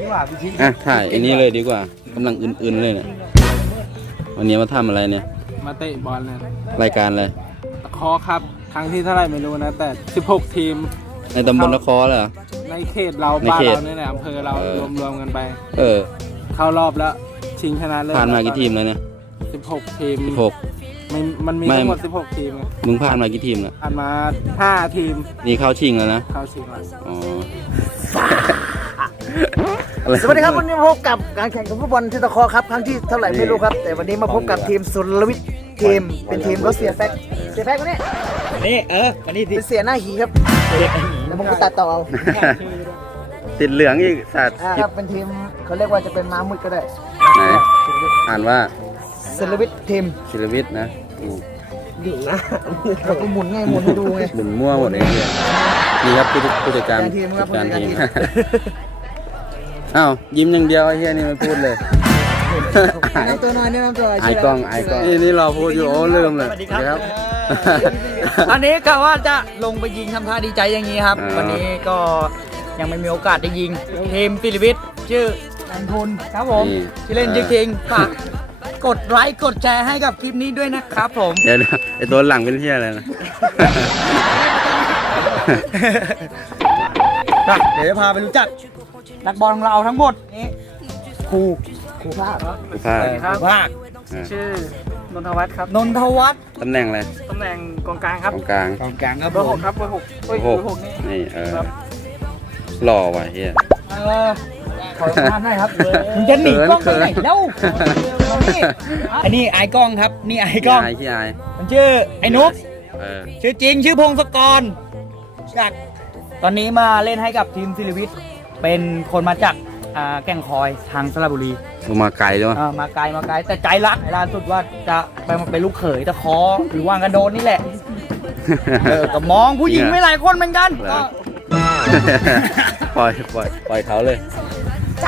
ดีกว่าพี่ชิอะถ่ายอันนี้เลยดีกว่ากำลังอื่นๆเลยเนี่ยวันนี้มาทำอะไรเนี่ย มาเตะบอลเลยรายการอะไรตะคอครับ ครั้งที่เท่าไหร่ไม่รู้นะ แต่ 16 ทีม ในตำบลนครเหรอ ในเขตเราในบ้านเขตเราเนี่ยแหละอำเภอเราเออรวมรวมๆกันไป เออเข้ารอบแล้ว ชิงชนะเลิศผ่านมากี่ทีมแล้วเนี่ย16 ทีมสิบหก มันมันมีไม่ ทั้งหมด 16 ทีมไงมึงผ่านมากี่ทีมแล้วผ่านมา 5 ทีมนี่เข้าชิงแล้วนะ เข้าชิงแล้วอ๋ออะไร สวัสดีครับวันนี้มาพบกับการแข่งขันฟุตบอลที่ตะคอครับครั้งที่เท่าไหร่ไม่รู้ครับ แต่วันนี้มาพบกับทีมสุรวิทย์ทีมเป็นทีมเขาเสียแฟกเสียแฟกวันนี้นี่เออวันนี้เป็นเสียหน้าหีครับแล้วผมก็ตัดต่อเอาติดเหลืองอีกสัตว์อ่าครับเป็นทีมเขาเรียกว่าจะเป็นม้ามืดก็ได้ไหนอ่านว่าสุรวิทย์ทีมศิลวิทย์นะอืมเราก็หมุนไงหมุนให้ดูไงหมุนมั่วหมดเลยเนี่ยนี่ครับผู้จัดผู้จัดการผู้จัดการทีม อ้าวยิ้มอย่างเดียวไอ้เฮียนี่ไม่พูดเลย แนะนำตัวหน่อยแนะนำตัวหน่ยไอ้ชื่ะไรกล้องไอ้กล้องนี่นี่เราพูดอยู่โอ้ลืมเลยสวัสดีครับ อันนี้ก็ว่าจะลงไปยิงทำท่าดีใจอย่างนี้ครับ อ่า วันนี้ก็ยังไม่มีโอกาสได้ยิงทีมฟิลิปปินส์ชื่อแอนทุนครับผมนี่ชื่อเล่นชื่อคิงฝากกดไลค์กดแชร์ให้กับคลิปนี้ด้วยนะครับผม เดี๋ยวนะไอ้ตัวหลังเป็นเฮียอะไรนะ เดี๋ยวจะพาไปรู้จัก นักบอลของเราทั้งหมดนี่ครูครูภาพภาพครูภาคอ่าชื่อนนทวัฒน์ครับนนทวัฒน์ตำแหน่งอะไรตำแหน่งกองกลางครับตรงกลางกองกลางครับเบอร์หกครับเบอร์หกเอ้ยหกเบอร์หกนี่นี่เออครับหล่อว่ะเฮียเออขอสัมภาษณ์หน่อยครับมึงจะหนีกล้องไปไหนแล้วเอานี่อันนี้ไอ้กล้องครับ นี่ไอ้กล้องไอ้ที่อายมันชื่อไอ้นุ๊กเออชื่อจริงชื่อพงศกรจากตอนนี้มาเล่นให้กับทีมซิลิวิท เป็นคนมาจากอ่าแก่งคอยทางสระบุรีลงมาไกลด้วยอ่ามาไกลมาไกลแต่ใจรักล่าสุดว่าจะไปมาเป็นลูกเขยตะคอหรือว่างกันโดนนี่แหละเออก็มองผู้หญิงไม่หลายคนเหมือนกันเหรก็อปล่อยปล่อยปล่อยเขาเลย ใจ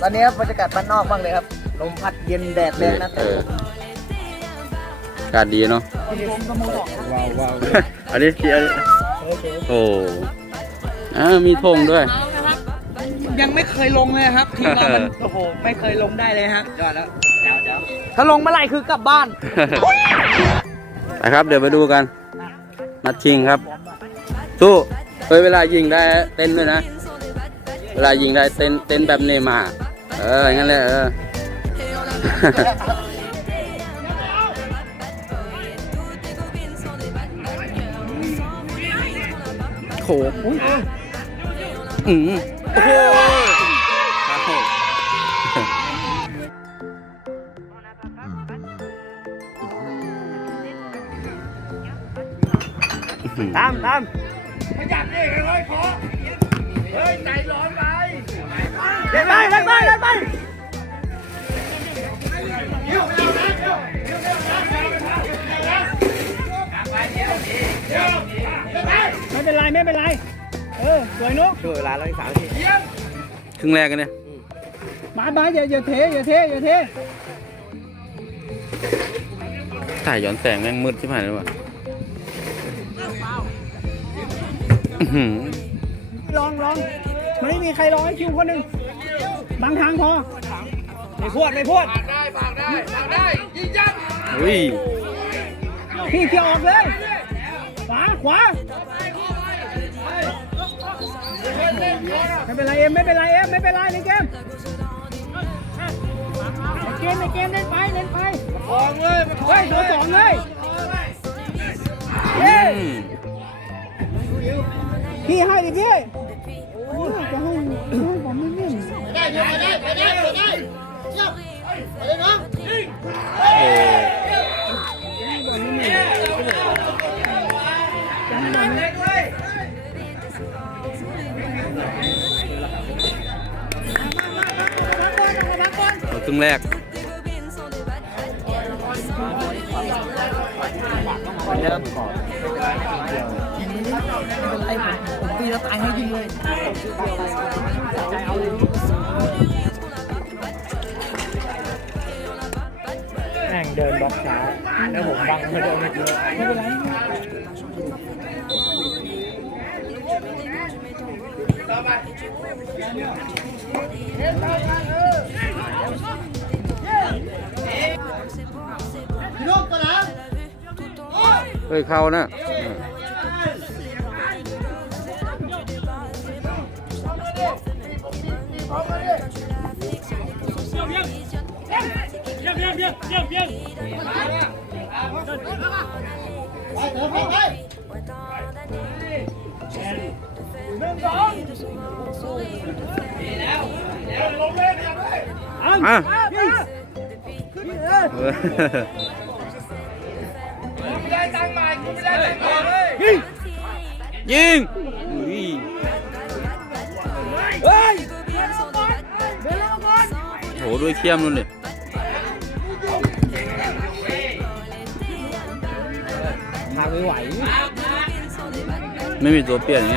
ตอนนี้ครับบรรยากาศบ้านนอกบ้างเลยครับลมพัดเย็นแดดแรงนะเอออากาศดีเนาะว้าวว้าวอันนี้ที่อันนี้โอ้ อ่ามีธงด้วย ยังไม่เคยลงเลยครับทีมเรามันโอ้โหไม่เคยลงได้เลยฮะยอดแล้วเดี๋ยวเดี๋ยวถ้าลงเมื่อไหร่คือกลับบ้านไปครับ เดี๋ยวไปดูกัน นัดชิงครับสู้เฮ้ยเวลายิงได้เต้นด้วยนะ เวลายิงได้เต้นเต้นแบบเนย์มาร์เอออย่างนั้นแหละเออ โขอุ้ยอืมโอ้โหครับผมตามตามเล่นไปเล่นไปเล่นไปไม่เป็นไร ไม่เป็นไร เออ สวยนุ๊กช่วยเวลาเราอีกสามนาทีครึ่งแรกกันเนี่ยมามาอย่าอย่าเทอย่าเทอย่าเทถ่ายย้อนแสงแม่งมืดที่ผ่านเลยว่ะอื้อหือลองลองไม่มีใครรอให้คิวคนหนึ่งบางทางพอไม่พวดไม่พวดอุ้ย พี่เกี่ยวออกเลยขวาขวา ไม่เป็นไรเอ็มไม่เป็นไรเอ็มไม่เป็นไรในเกมเกมในเกมเล่นไปเล่นไปสองเลยเฮ้ยตัวสองเลยเย้อืมพี่ให้ดิพี่จะให้ให้ผมไม่เล่นโอ้เอาค รึ่งแรกตีแล้วตายให้ยิงเลยแม่งเดินบล็อกช้าแล้วผมบังไม่โดนอีกเลยไม่เป็นไร เฮ้ยเข้านะ อะเออยิงอุ้ยโหด้วยเขี้ยมนู่นเลยทางไม่ไหว ไม่มีตัวเปลี่ยนไง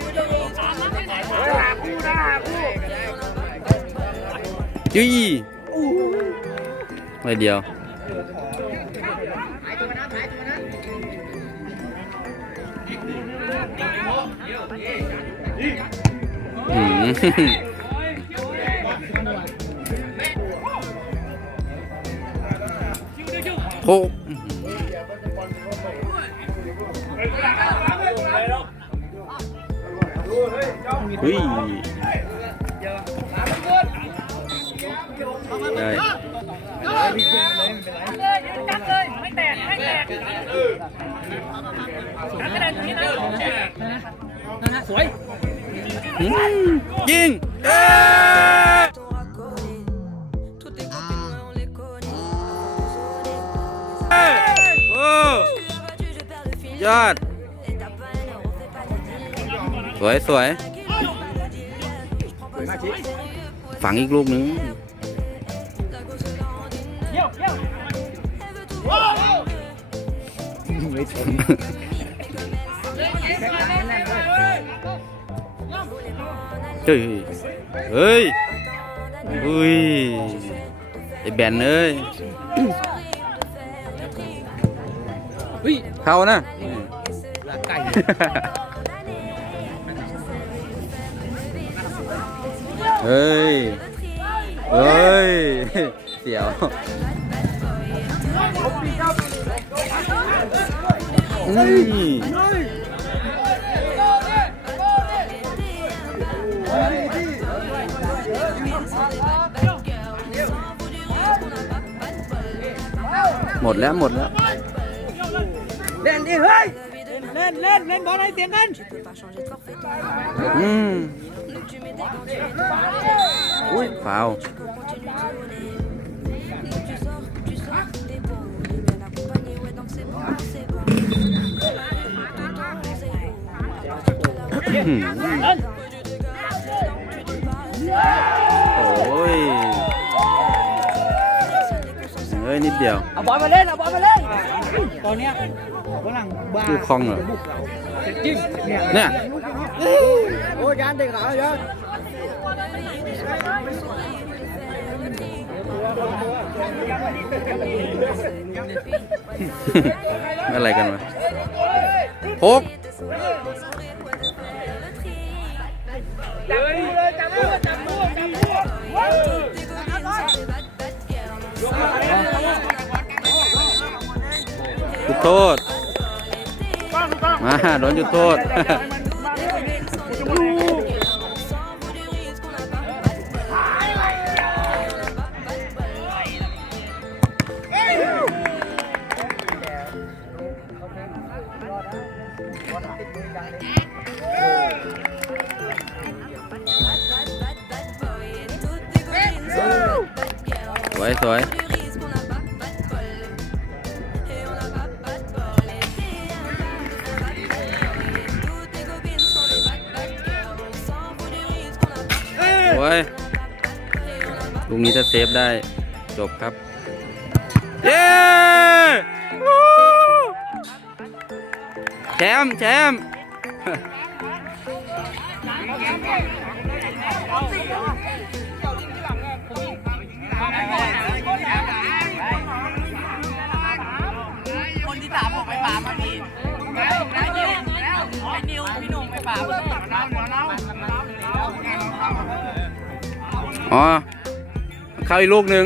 ยุยไม่เดียวอืมโคเฮ้ย ได้เลยยืนจับเลยไม่แตกไม่แตกนักกระดานตนี้นะสวยยิงเอ๊ะ Giọt Xuôi xuôi Phẳng ít ไม่ชนเฮ้ย เฮ้ยอุ้ยไอแบนเอ้ยเขานะเฮ้ย เฮ้ย เสียวอืมหมดแล้วหมดแล้ว เล่นดิเฮ้ย เล่นเล่นเล่นบอลให้เสียงกัน Tu peux pas changer de forfait, toi. อืม Donc tu m'étais quand tu es อุ้ยฟาว โอ้ยเฮ้ยนิดเดียว เอาบอลมาเล่น เอาบอลมาเล่น ตอนเนี้ยฝรั่งบ้าลูกคลองเหรอจิ้มเนี่ยเนี่ยโอ้ยยานเด็กเหรอเยอะ อะไรกันวะหกจุดโทษ มาโดนจุดโทษ du risque, on a วยลูกนี้ถ้าเซฟได้จบครับ เย้แชมป์แชมป์ อ๋อ เข้าอีกลูกหนึ่ง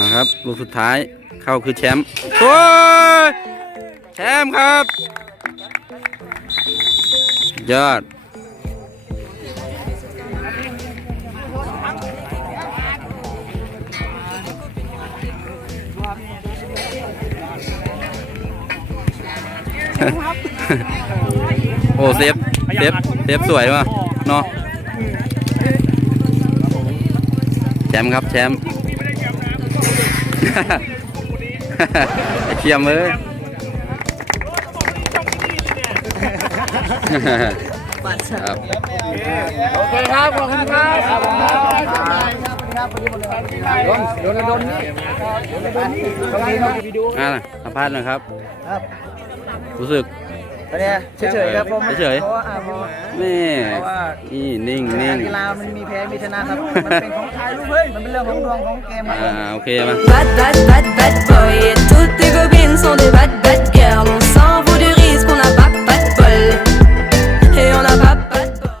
นะครับลูกสุดท้ายเข้าคือแชมป์โอ้ยแชมป์ครับ ยอดครับ โอ้เซฟเซฟเซฟสวยว่ะเนาะแชมป์ครับแชมป์ไอเชียมเอ้ยครับโอเคครับขอบคุณครับขอบคุณครับขอบคุณครับโดนโดนนี่โดนนี่ตรงนี้ครับอ่าสัมภาษณ์หน่อยครับครับรู้สึก วันนี้เฉยๆครับผมเฉยเพราะว่าอาเพรนี่เพราะว่านี่นิ่งนิ่งกีฬามันมีแพ้มีชนะครับ มันเป็นของไายลูกเฮ้ย มันเป็นเรื่องของดวงของเกมครับ อ่าโอเคมา Bad, bad, bad, bad boy. Toutes tes copines sont des bad, bad girls. On s'en fout du risque, on n'a pas, pas de bol. Et on n'a pas